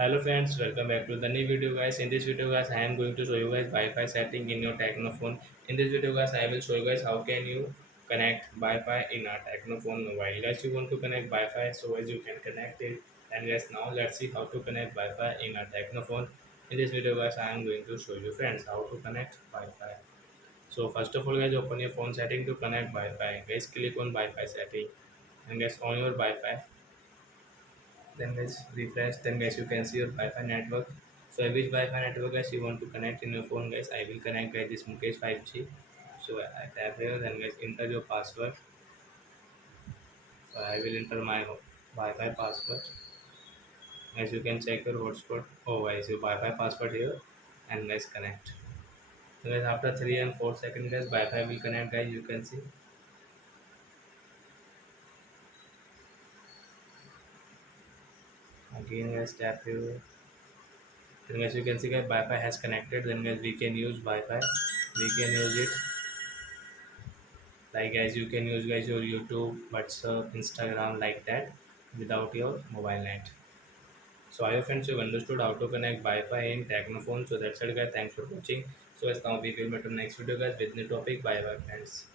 Hello friends, welcome back to the new video guys. In this video guys, I am going to show you guys Wi-Fi setting in your Tecno phone. In this video guys, I will show you guys how can you connect Wi-Fi in a Tecno phone mobile. Guys, you want to connect Wi-Fi so as you can connect it. And guys, now let's see how to connect Wi-Fi in a Tecno phone. In this video guys, I am going to show you friends how to connect Wi-Fi. So first of all guys, open your phone setting to connect Wi-Fi. Guys, click on Wi-Fi setting and guys on your Wi-Fi, then guys refresh, then guys you can see your Wi-Fi network. So which Wi-Fi network guys you want to connect in your phone guys. I will connect guys this Mukesh 5G. So I tap here, then guys enter your password. So I will enter my Wi-Fi password. As you can check your hotspot. Oh guys, your Wi-Fi password here, and guys connect. So guys after 3 and 4 seconds guys Wi-Fi will connect guys, you can see. Again guys tap here. Then guys you can see guys Wi-Fi has connected. Then guys we can use Wi-Fi. We can use it like as you can use guys your YouTube, WhatsApp, Instagram like that without your mobile net. So I hope friends you've understood how to connect Wi-Fi in Tecno phone. So that's it guys, thanks for watching. So as now we will meet on next video guys with new topic. Bye bye friends.